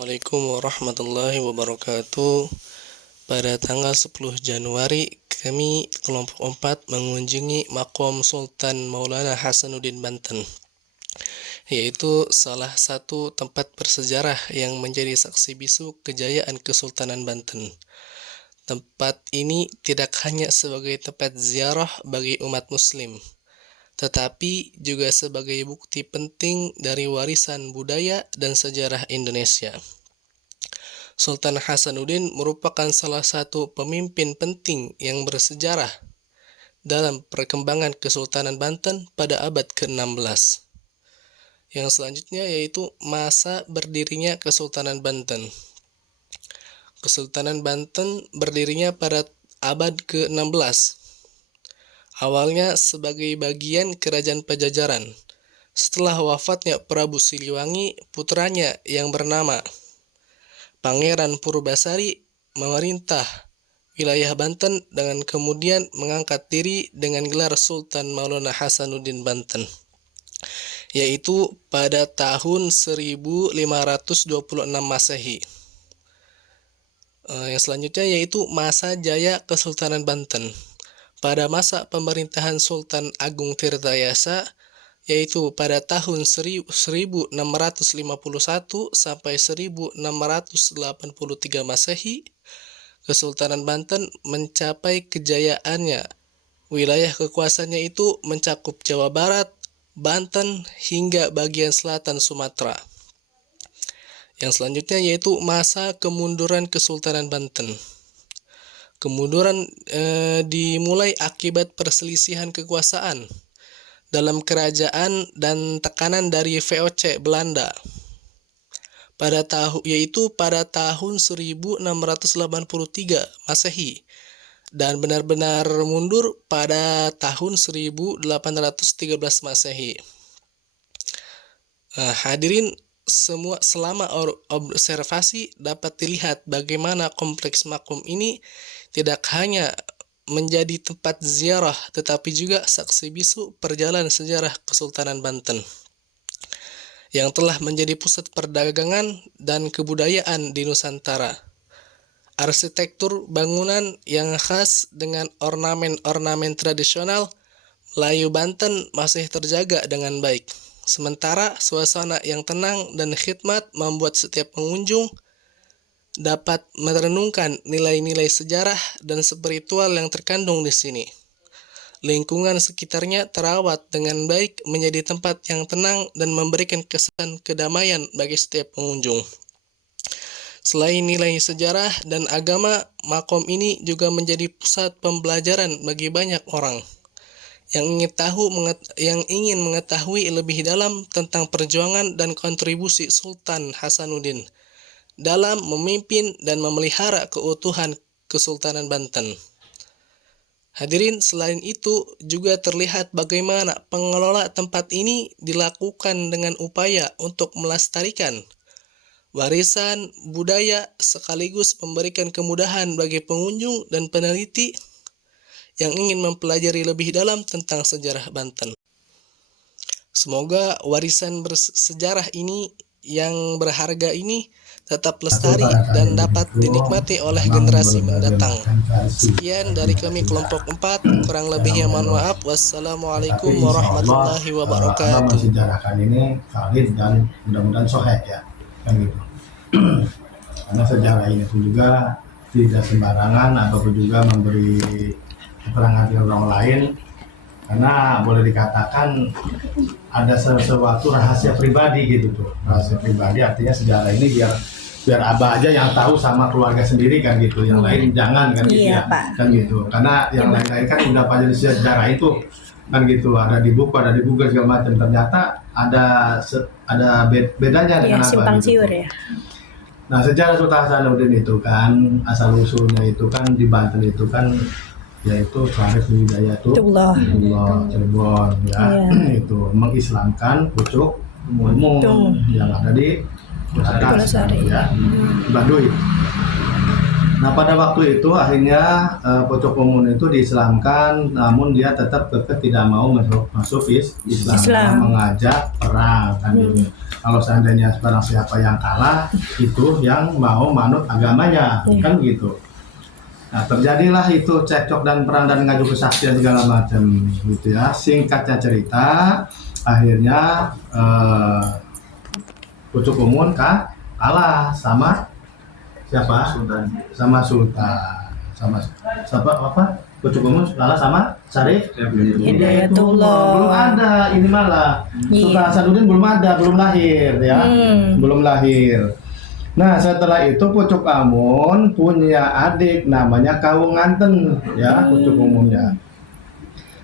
Assalamualaikum warahmatullahi wabarakatuh. Pada tanggal 10 Januari, kami kelompok 4 mengunjungi Maqam Sultan Maulana Hasanuddin Banten, yaitu salah satu tempat bersejarah yang menjadi saksi bisu kejayaan Kesultanan Banten. Tempat ini tidak hanya sebagai tempat ziarah bagi umat muslim, tetapi juga sebagai bukti penting dari warisan budaya dan sejarah Indonesia. Sultan Hasanuddin merupakan salah satu pemimpin penting yang bersejarah dalam perkembangan Kesultanan Banten pada abad ke-16. Yang selanjutnya yaitu masa berdirinya Kesultanan Banten. Kesultanan Banten berdirinya pada abad ke-16. Awalnya sebagai bagian kerajaan Pajajaran. Setelah wafatnya Prabu Siliwangi, putranya yang bernama Pangeran Purbasari memerintah wilayah Banten dengan kemudian mengangkat diri dengan gelar Sultan Maulana Hasanuddin Banten, yaitu pada tahun 1526 Masehi. Yang selanjutnya yaitu masa jaya Kesultanan Banten. Pada masa pemerintahan Sultan Agung Tirtayasa, yaitu pada tahun 1651 sampai 1683 Masehi, Kesultanan Banten mencapai kejayaannya. Wilayah kekuasaannya itu mencakup Jawa Barat, Banten, hingga bagian selatan Sumatera. Yang selanjutnya yaitu masa kemunduran Kesultanan Banten. Kemunduran dimulai akibat perselisihan kekuasaan dalam kerajaan dan tekanan dari VOC Belanda pada tahun 1683 Masehi dan benar-benar mundur pada tahun 1813 Masehi. Hadirin semua, selama observasi dapat dilihat bagaimana kompleks makom ini tidak hanya menjadi tempat ziarah tetapi juga saksi bisu perjalanan sejarah Kesultanan Banten yang telah menjadi pusat perdagangan dan kebudayaan di Nusantara. Arsitektur bangunan yang khas dengan ornamen-ornamen tradisional Melayu Banten masih terjaga dengan baik. Sementara suasana yang tenang dan khidmat membuat setiap pengunjung dapat merenungkan nilai-nilai sejarah dan spiritual yang terkandung di sini. Lingkungan sekitarnya terawat dengan baik menjadi tempat yang tenang dan memberikan kesan kedamaian bagi setiap pengunjung. Selain nilai sejarah dan agama, makom ini juga menjadi pusat pembelajaran bagi banyak orang yang ingin mengetahui lebih dalam tentang perjuangan dan kontribusi Sultan Hasanuddin dalam memimpin dan memelihara keutuhan Kesultanan Banten. Hadirin, selain itu juga terlihat bagaimana pengelola tempat ini dilakukan dengan upaya untuk melestarikan warisan budaya sekaligus memberikan kemudahan bagi pengunjung dan peneliti yang ingin mempelajari lebih dalam tentang sejarah Banten. Semoga warisan bersejarah ini yang berharga ini tetap lestari dan dapat dinikmati oleh generasi mendatang. Sekian dari kami kelompok 4, kurang lebihnya mohon maaf. Wassalamualaikum warahmatullahi wabarakatuh. Mensejarahkan ini valid dan mudah-mudahan sahih ya, kan gitu. Karena sejarah ini pun juga tidak sembarangan ataupun juga memberi keterangan orang lain, karena boleh dikatakan ada sesuatu rahasia pribadi gitu tuh. Rahasia pribadi artinya sejarah ini biar abah aja yang tahu sama keluarga sendiri kan gitu, yang lain jangan kan gitu ya, kan gitu. Karena yang lain-lain kan udah pelajari sejarah itu kan gitu, ada di buku, ada di Google segala macam. Ternyata ada bedanya dengan apa simpang gitu. siur ya. Nah, sejarah Sultan Hasanuddin itu kan asal usulnya itu kan di Banten itu kan yaitu Syarif Hidayatullah Cirebon ya, itu mengislamkan pucuk Mumun yang ada di Pulau Sari ya, Baduy. Nah pada waktu itu akhirnya Pucuk Umun itu diislamkan, namun dia tetap tidak mau masuk Islam, malah mengajak perang kan gitu. Kalau seandainya barang siapa yang kalah itu yang mau manut agamanya kan gitu. Nah terjadilah itu cekcok dan perang dan ngadu kesaksian segala macam gitu ya. Singkatnya cerita, akhirnya Pucuk Umun kalah sama siapa? Sama Sultan. Sama apa? Pucuk Umun kalah sama Syarif Hidayatullah. Belum ada, ini malah Sultan Hasanuddin belum ada, belum lahir ya. Belum lahir. Nah, setelah itu Pucuk Umun punya adik namanya Kawunganten ya, Pucuk Umunnya.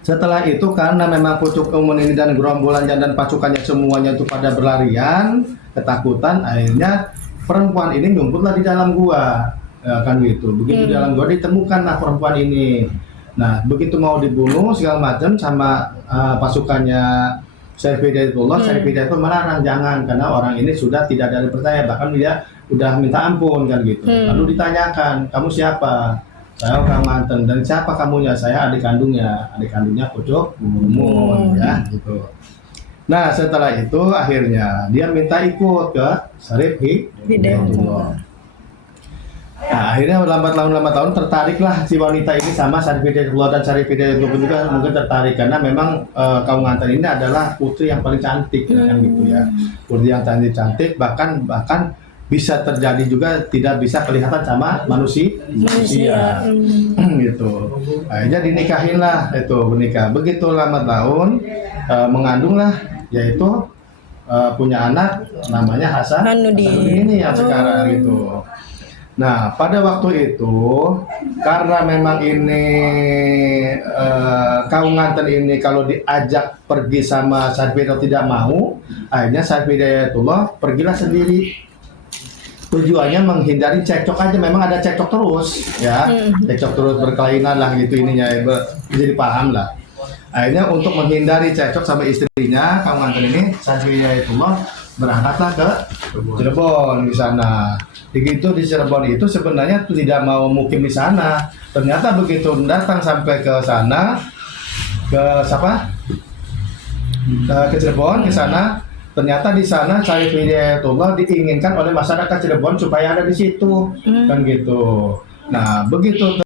Setelah itu karena memang Pucuk Umun ini dan gerombolannya dan pasukannya semuanya itu pada berlarian, ketakutan, akhirnya perempuan ini nyumputlah di dalam gua, ya, kan gitu. Begitu di dalam gua ditemukanlah perempuan ini. Nah, begitu mau dibunuh segala macam sama pasukannya Syarif Hidayatullah, Syarif Hidayatullah melarang jangan karena orang ini sudah tidak ada yang percaya, bahkan dia udah minta ampun kan gitu. Lalu ditanyakan, kamu siapa? Saya Kawunganten. Dan siapa kamunya? Saya adik kandungnya Pucuk Umun ya gitu. Nah setelah itu akhirnya dia minta ikut ke Syarif Hidayatullah. Nah akhirnya lambat tahun tertariklah si wanita ini sama Syarif Hidayatullah, dan Syarif Hidayatullah juga mungkin tertarik karena memang Kawunganten ini adalah putri yang paling cantik kan gitu ya. Putri yang cantik bahkan bisa terjadi juga tidak bisa kelihatan sama manusia gitu. Akhirnya dinikahinlah itu menikah. Begitu lama tahun mengandunglah, yaitu punya anak namanya Hasanuddin ini yang sekarang gitu. Nah pada waktu itu karena memang ini Kawunganten ini kalau diajak pergi sama Syarif Hidayatullah tidak mau, akhirnya Syarif Hidayatullah pergilah sendiri. Tujuannya menghindari cekcok aja, memang ada cekcok terus ya, cekcok terus berkelainan lah gitu ininya, jadi paham lah. Akhirnya untuk menghindari cekcok sama istrinya Kawunganten ini, Syarif Hidayatullah berangkatlah ke Cirebon di sana. Begitu di Cirebon itu sebenarnya tidak mau mukim di sana. Ternyata begitu datang sampai ke sana, ke Cirebon ke sana. Ternyata di sana Syarif Hidayatullah diinginkan oleh masyarakat Cirebon supaya ada di situ kan gitu. Nah begitu